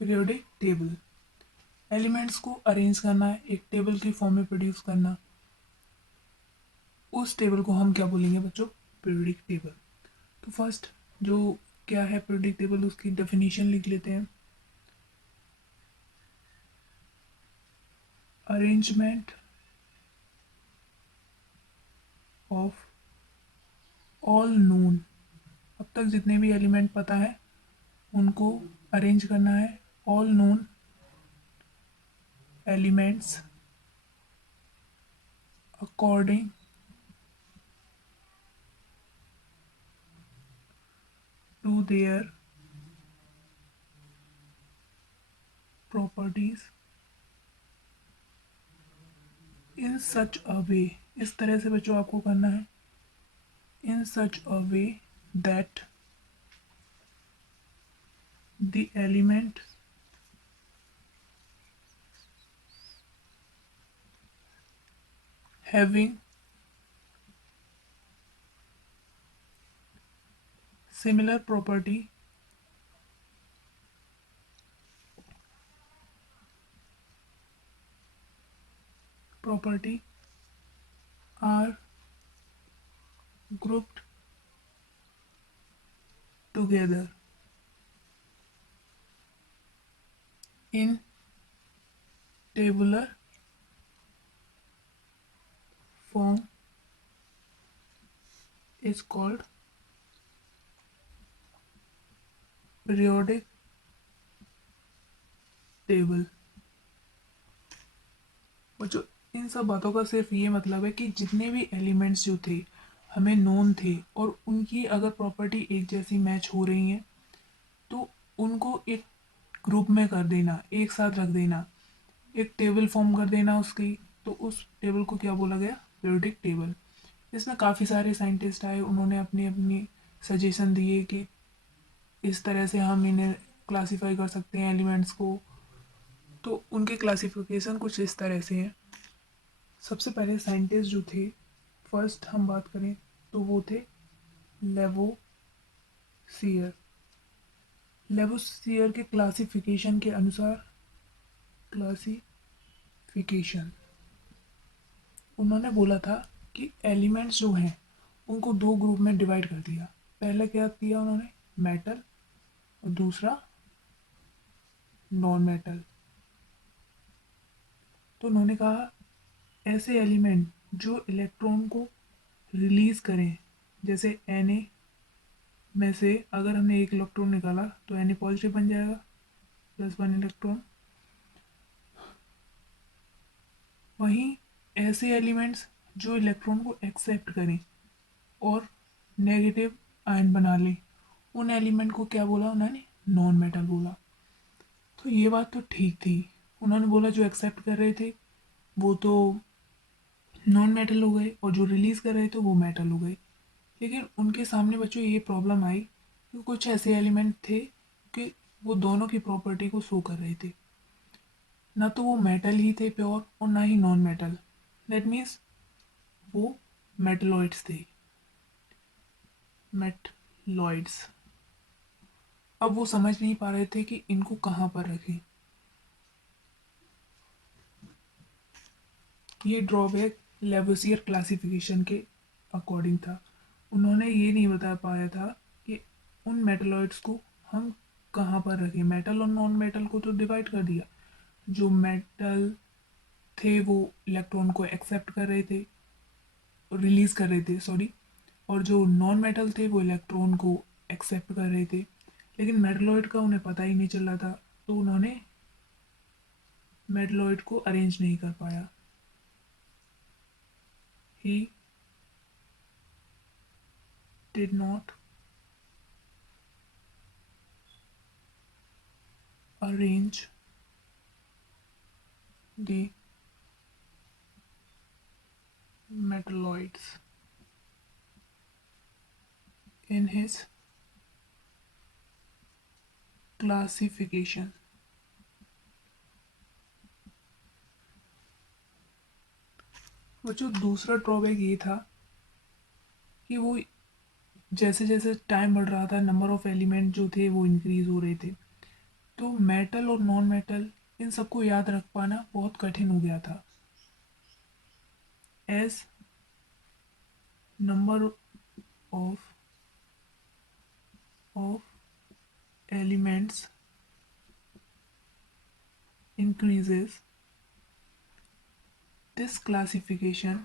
Periodic table, elements को arrange करना है, एक टेबल की फॉर्म में प्रोड्यूस करना, उस टेबल को हम क्या बोलेंगे बच्चों? Periodic table. तो फर्स्ट जो क्या है पीरियोडिक टेबल, उसकी डेफिनेशन लिख लेते हैं। अरेंजमेंट ऑफ ऑल नोन, अब तक जितने भी एलिमेंट पता है उनको अरेंज करना है। All known elements according to their properties in such a way, इस तरह से बच्चों आपको करना है। In such a way that the element having similar property are grouped together in tabular form is called periodic table। बच्चों इन सब बातों का सिर्फ ये मतलब है कि जितने भी एलिमेंट्स जो थे हमें नोन थे और उनकी अगर प्रॉपर्टी एक जैसी मैच हो रही है तो उनको एक ग्रुप में कर देना, एक साथ रख देना, एक टेबल फॉर्म कर देना उसकी, तो उस टेबल को क्या बोला गया? Periodic table. इसमें काफ़ी सारे साइंटिस्ट आए, उन्होंने अपनी अपनी सजेशन दिए कि इस तरह से हम इन्हें क्लासीफाई कर सकते हैं एलिमेंट्स को। तो उनके क्लासिफिकेशन कुछ इस तरह से हैं। सबसे पहले साइंटिस्ट जो थे, फर्स्ट हम बात करें तो वो थे लेवोसियर। लेवोसियर के क्लासिफिकेशन के अनुसार, क्लासिफिकेशन उन्होंने बोला था कि एलिमेंट्स जो हैं उनको दो ग्रुप में डिवाइड कर दिया। पहले क्या किया उन्होंने? मेटल और दूसरा नॉन मेटल। तो उन्होंने कहा ऐसे एलिमेंट जो इलेक्ट्रॉन को रिलीज़ करें, जैसे Na में से अगर हमने एक इलेक्ट्रॉन निकाला तो Na पॉजिटिव बन जाएगा, +1 इलेक्ट्रॉन। वहीं ऐसे एलिमेंट्स जो इलेक्ट्रॉन को एक्सेप्ट करें और नेगेटिव आयन बना लें, उन एलिमेंट को क्या बोला उन्होंने? नॉन मेटल बोला। तो ये बात तो ठीक थी, उन्होंने बोला जो एक्सेप्ट कर रहे थे वो तो नॉन मेटल हो गए और जो रिलीज़ कर रहे थे वो मेटल हो गए। लेकिन उनके सामने बच्चों ये प्रॉब्लम आई कि कुछ ऐसे एलिमेंट थे कि वो दोनों की प्रॉपर्टी को शो कर रहे थे। ना तो वो मेटल ही थे प्योर और ना ही नॉन मेटल, दैट मीन्स वो मेटलॉइड्स थे, मेटलॉइड्स। अब वो समझ नहीं पा रहे थे कि इनको कहाँ पर रखें। ये ड्रॉबैक लेवोसियर क्लासिफिकेशन के अकॉर्डिंग था। उन्होंने ये नहीं बता पाया था कि उन मेटलॉइड्स को हम कहाँ पर रखें। मेटल और नॉन मेटल को तो डिवाइड कर दिया, जो मेटल थे वो इलेक्ट्रॉन को एक्सेप्ट कर रहे थे, रिलीज़ कर रहे थे सॉरी, और जो नॉन मेटल थे वो इलेक्ट्रॉन को एक्सेप्ट कर रहे थे। लेकिन मेटलॉइड का उन्हें पता ही नहीं चल रहा था, तो उन्होंने मेटलॉइड को अरेंज नहीं कर पाया। He did not arrange the metalloids in his classification। बच्चों दूसरा ड्रॉबैक ये था कि वो जैसे जैसे टाइम बढ़ रहा था नंबर ऑफ एलिमेंट जो थे वो इंक्रीज हो रहे थे, तो मेटल और नॉन मेटल इन सबको याद रख पाना बहुत कठिन हो गया था। As number of elements increases, this classification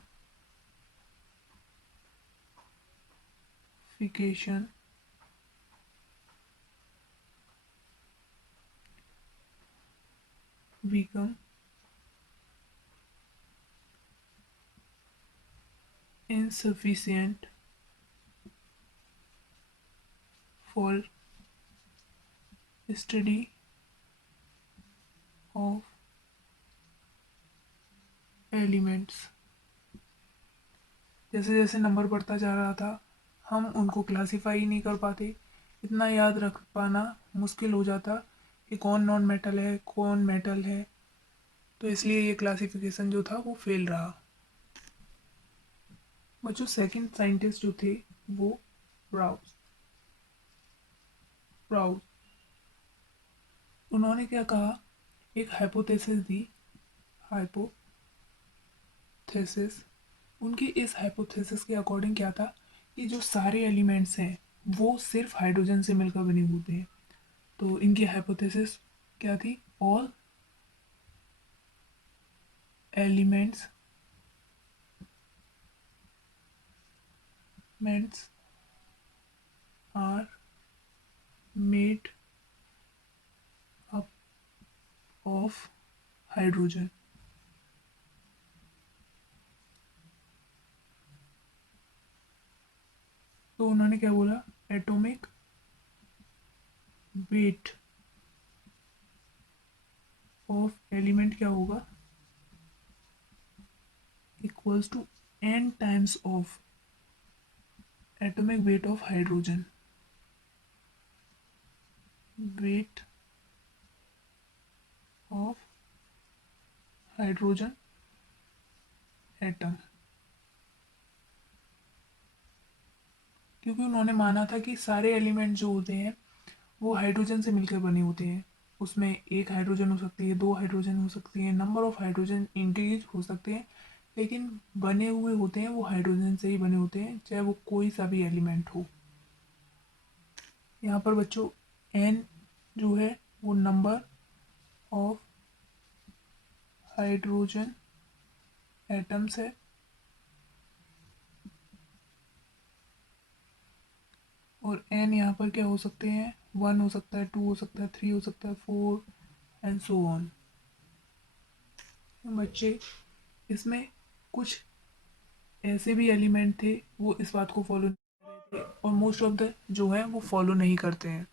become insufficient for study of elements। जैसे जैसे नंबर बढ़ता जा रहा था हम उनको क्लासीफाई नहीं कर पाते, इतना याद रख पाना मुश्किल हो जाता कि कौन नॉन मेटल है कौन मेटल है, तो इसलिए ये क्लासिफिकेशन जो था वो फेल रहा। बच्चों सेकंड साइंटिस्ट जो थे वो ब्राउज ब्राउज उन्होंने क्या कहा, एक हाइपोथेसिस दी। हाइपोथेसिस उनकी इस हाइपोथेसिस के अकॉर्डिंग क्या था कि जो सारे एलिमेंट्स हैं वो सिर्फ हाइड्रोजन से मिलकर बने होते हैं। तो इनकी हाइपोथेसिस क्या थी, all elements are made up of hydrogen. तो उन्होंने क्या बोला, एटॉमिक वेट ऑफ एलिमेंट क्या होगा, equals to n times of atomic weight of hydrogen. Weight of hydrogen atom, क्योंकि उन्होंने माना था कि सारे एलिमेंट जो होते हैं वो हाइड्रोजन से मिलकर बने होते हैं। उसमें एक हाइड्रोजन हो सकती है, दो हाइड्रोजन हो सकती है, नंबर ऑफ हाइड्रोजन इंक्रीज हो सकते हैं, लेकिन बने हुए होते हैं वो हाइड्रोजन से ही बने होते हैं, चाहे वो कोई सा भी एलिमेंट हो। यहाँ पर बच्चों n जो है वो नंबर ऑफ हाइड्रोजन एटम्स है, और n यहाँ पर क्या हो सकते हैं, 1 हो सकता है, 2 हो सकता है, 3 हो सकता है, 4 एंड सो ऑन। बच्चे इसमें कुछ ऐसे भी एलिमेंट थे वो इस बात को फॉलो नहीं कर रहे थे, और मोस्ट ऑफ द जो है वो फॉलो नहीं करते हैं।